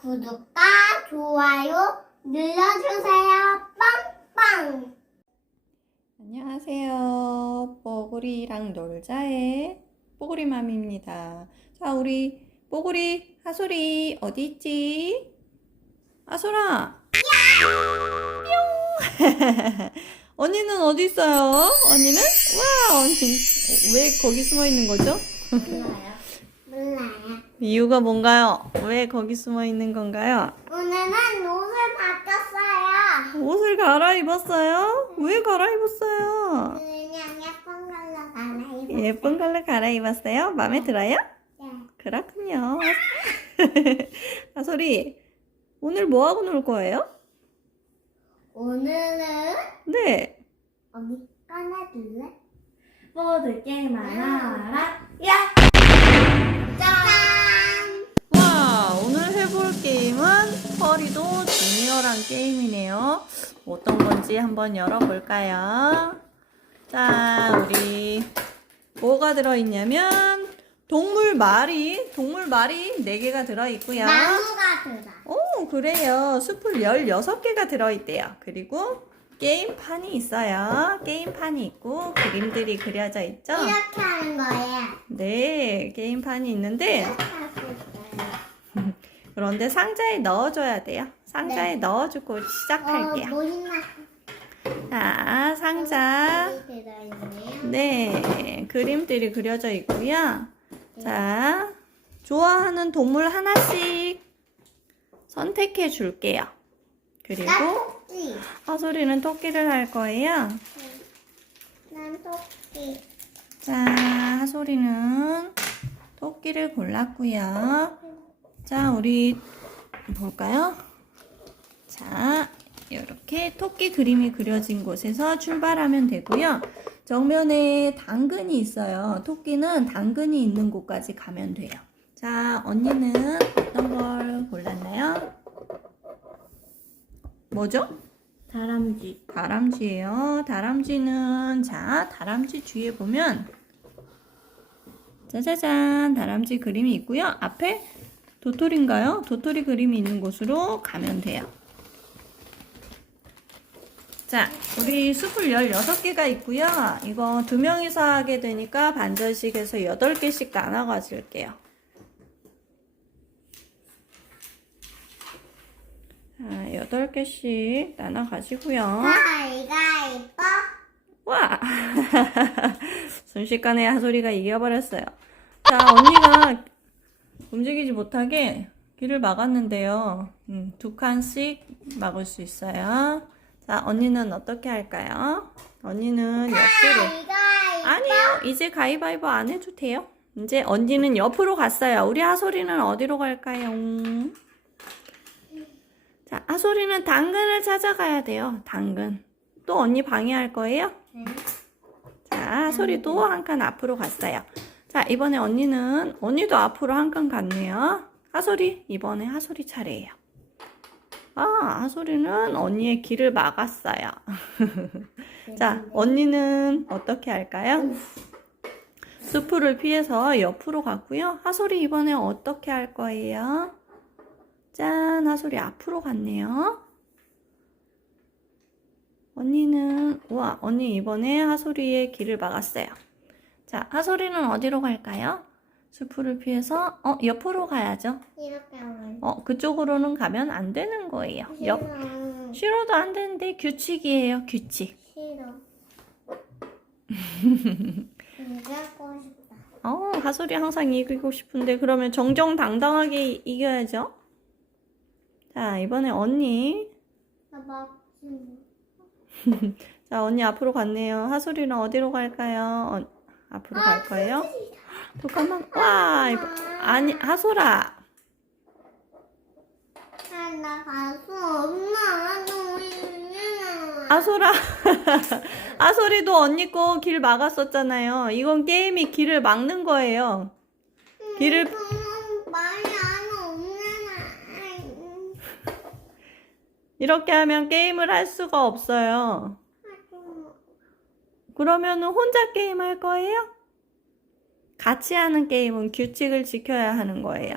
구독과 좋아요 눌러주세요. 빵빵. 안녕하세요. 뽀글이랑 놀자의 뽀글이맘입니다. 자, 우리 뽀글이 하솔이 어디 있지? 하솔아. 뿅. 언니는 어디 있어요? 언니는? 와, 언니 왜 거기 숨어 있는 거죠? 몰라요. 몰라요. 이유가 뭔가요? 왜 거기 숨어 있는 건가요? 오늘은 옷을 바꿨어요. 옷을 갈아입었어요? 왜 갈아입었어요? 그냥 예쁜 걸로 갈아입었어요. 예쁜 걸로 갈아입었어요? 마음에 들어요? 네. 그렇군요. 아 소리, 오늘 뭐 하고 놀 거예요? 오늘은 네. 어디 꺼내줄래? 보드 게임 하나 야! 펄이도 주니어란 게임이네요. 어떤 건지 한번 열어볼까요? 자, 우리 뭐가 들어있냐면 동물 말이, 동물 말이 4개가 들어있고요. 나무가 들어. 오, 그래요. 숲을 16개가 들어있대요. 그리고 게임판이 있어요. 게임판이 있고 그림들이 그려져 있죠? 이렇게 하는 거예요. 네, 게임판이 있는데 이렇게 하고. 그런데 상자에 넣어줘야 돼요. 상자에 네. 넣어주고 시작할게요. 어? 자, 상자. 네, 그림들이 그려져 있고요. 자, 좋아하는 동물 하나씩 선택해 줄게요. 그리고 난 토끼. 하소리는 토끼를 할 거예요. 난 토끼. 자, 하소리는 토끼를 골랐고요. 자, 우리 볼까요? 자, 이렇게 토끼 그림이 그려진 곳에서 출발하면 되고요. 정면에 당근이 있어요. 토끼는 당근이 있는 곳까지 가면 돼요. 자, 언니는 어떤 걸 골랐나요? 뭐죠? 다람쥐 다람쥐예요. 다람쥐는 자, 다람쥐 뒤에 보면 짜자잔 다람쥐 그림이 있고요. 앞에 도토리인가요? 도토리 그림이 있는 곳으로 가면 돼요. 자, 우리 숲을 16개가 있고요. 이거 두 명이서 하게 되니까 반절씩 해서 8개씩 나눠 가질게요. 자, 8개씩 나눠 가지고요. 가위가위뽀. 와! 순식간에 하소리가 이겨버렸어요. 자, 언니가 움직이지 못하게 길을 막았는데요. 음, 두 칸씩 막을 수 있어요. 자, 언니는 어떻게 할까요? 언니는 옆으로. 아니요, 이제 가위바위보 안 해도 돼요. 이제 언니는 옆으로 갔어요. 우리 하소리는 어디로 갈까요? 자, 하소리는 당근을 찾아가야 돼요. 당근. 또 언니 방해할 거예요? 네. 자, 하솔이 또 한 칸 앞으로 갔어요. 자, 이번에 언니는, 언니도 앞으로 한 칸 갔네요. 하솔이, 이번에 하솔이 차례예요. 아, 하솔이는 언니의 길을 막았어요. 자, 언니는 어떻게 할까요? 수풀을 피해서 옆으로 갔고요. 하솔이 이번에 어떻게 할 거예요? 짠, 하솔이 앞으로 갔네요. 언니는 우와 언니 이번에 하소리의 길을 막았어요. 자 하소리는 어디로 갈까요? 수풀을 피해서 어 옆으로 가야죠. 이렇게 하면. 어 그쪽으로는 가면 안 되는 거예요. 옆 싫어. 싫어도 안 되는데 규칙이에요 규칙. 싫어. 이기고 싶다. 어 하소리 항상 이기고 싶은데 그러면 정정당당하게 이- 이겨야죠. 자 이번에 언니 나. 자 언니 앞으로 갔네요. 하소리는 어디로 갈까요? 어, 앞으로 갈 거예요? 잠깐만 와 이거 아니 하소라 아, 나 가수 엄마 너무 힘들어. 아소라 아소리도 언니 거 길 막았었잖아요. 이건 게임이 길을 막는 거예요. 길을 말이 안 없는 이렇게 하면 게임을 할 수가 없어요. 그러면은 혼자 게임 할 거예요? 같이 하는 게임은 규칙을 지켜야 하는 거예요.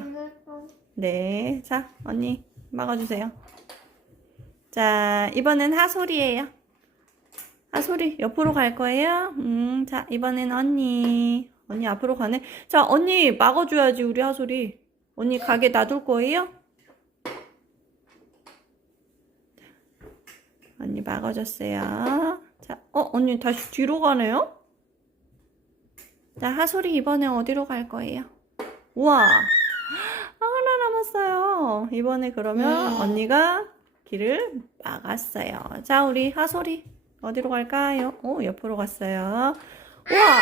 네. 자, 언니 막아주세요. 자, 이번엔 하솔이에요. 하솔이 옆으로 갈 거예요. 음, 자, 이번엔 언니. 언니 앞으로 가네. 자, 언니 막아줘야지, 우리 하솔이. 언니 가게 놔둘 거예요? 언니 막아줬어요. 자, 어, 언니 다시 뒤로 가네요? 자, 하솔이 이번에 어디로 갈 거예요? 우와! 하나 남았어요. 이번에 그러면 네. 언니가 길을 막았어요. 자, 우리 하솔이 어디로 갈까요? 어, 옆으로 갔어요. 우와!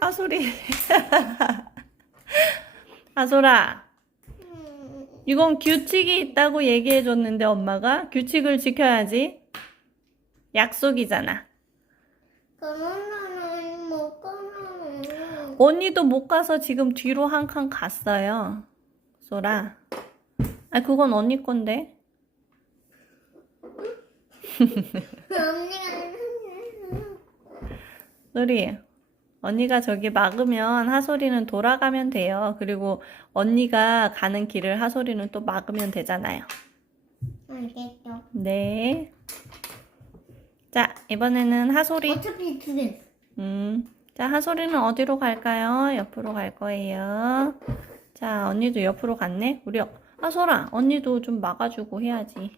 하솔이. 하솔아, 음, 이건 규칙이 있다고 얘기해줬는데 엄마가 규칙을 지켜야지. 약속이잖아. 그러면은 못 언니도 못 가서 지금 뒤로 한 칸 갔어요. 소라. 아, 그건 언니 건데. 언니가 소리. 언니가 저기 막으면 하소리는 돌아가면 돼요. 그리고 언니가 가는 길을 하소리는 또 막으면 되잖아요. 알겠죠. 네. 자, 이번에는 하소리. 어차피 두 개. 음. 자, 하소리는 어디로 갈까요? 옆으로 갈 거예요. 자, 언니도 옆으로 갔네? 우리, 하소라, 언니도 좀 막아주고 해야지.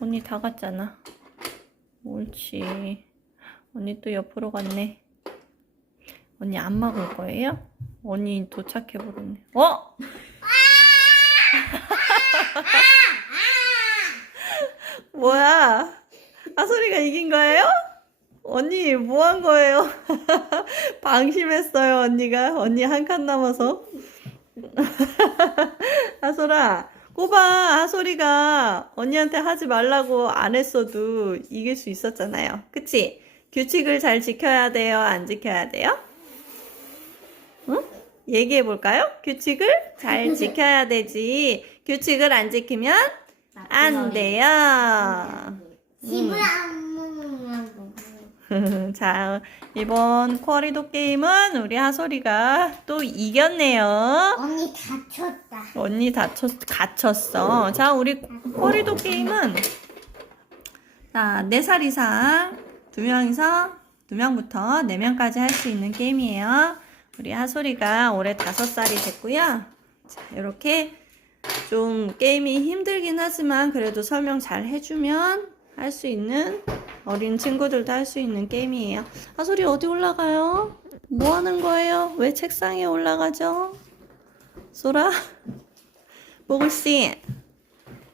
언니 다 갔잖아. 옳지. 언니 또 옆으로 갔네. 언니 안 막을 거예요? 언니 도착해 버렸네. 어? 뭐야? 하소리가 이긴 거예요? 언니 뭐 한 거예요? 방심했어요 언니가 언니 한 칸 남아서 하솔아 꼬봐 하솔이가 언니한테 하지 말라고 안 했어도 이길 수 있었잖아요 그치? 규칙을 잘 지켜야 돼요 안 지켜야 돼요? 응? 얘기해 볼까요? 규칙을 잘 지켜야 되지 규칙을 안 지키면 안 돼요 집을 안 먹는다고. 자, 이번 쿼리도 게임은 우리 하솔이가 또 이겼네요. 언니 다쳤다. 언니 다쳤, 갇혔어. 자, 우리 쿼리도 게임은 자, 4살 이상 두 명이서 두 명부터 네 명까지 할 수 있는 게임이에요. 우리 하솔이가 올해 5살이 됐고요. 자, 이렇게 좀 게임이 힘들긴 하지만 그래도 설명 잘 해주면 할 수 있는 어린 친구들도 할 수 있는 게임이에요. 하솔이 어디 올라가요? 뭐 하는 거예요? 왜 책상에 올라가죠? 소라? 보글씨,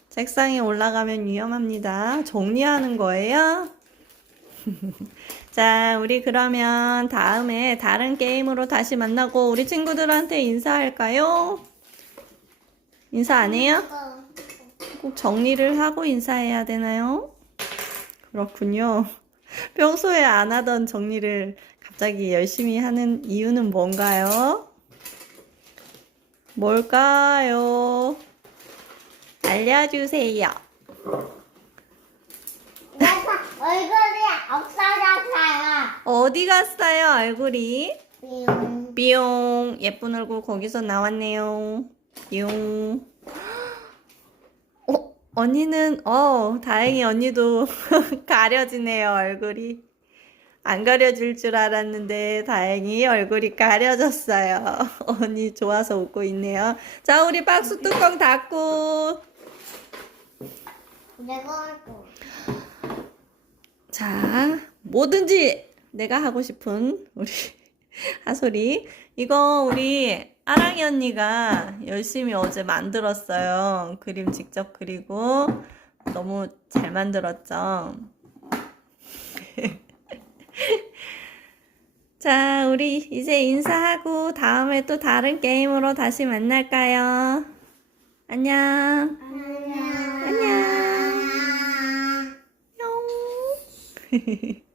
책상에 올라가면 위험합니다. 정리하는 거예요? 자, 우리 그러면 다음에 다른 게임으로 다시 만나고 우리 친구들한테 인사할까요? 인사 안 해요? 어. 꼭 정리를 하고 인사해야 되나요? 그렇군요. 평소에 안 하던 정리를 갑자기 열심히 하는 이유는 뭔가요? 뭘까요? 알려주세요. 얼굴이 없어졌어요. 어디 갔어요, 얼굴이? 뿅. 삐용. 예쁜 얼굴 거기서 나왔네요. 어, 언니는, 어, 다행히 언니도 가려지네요, 얼굴이. 안 가려질 줄 알았는데, 다행히 얼굴이 가려졌어요. 언니 좋아서 웃고 있네요. 자, 우리 박스 뚜껑 닫고. 내가 할 거. 자, 뭐든지 내가 하고 싶은 우리 하솔이. 이거 우리 아랑이 언니가 열심히 어제 만들었어요. 그림 직접 그리고 너무 잘 만들었죠. 자, 우리 이제 인사하고 다음에 또 다른 게임으로 다시 만날까요? 안녕. 안녕. 안녕. 안녕. 뿅.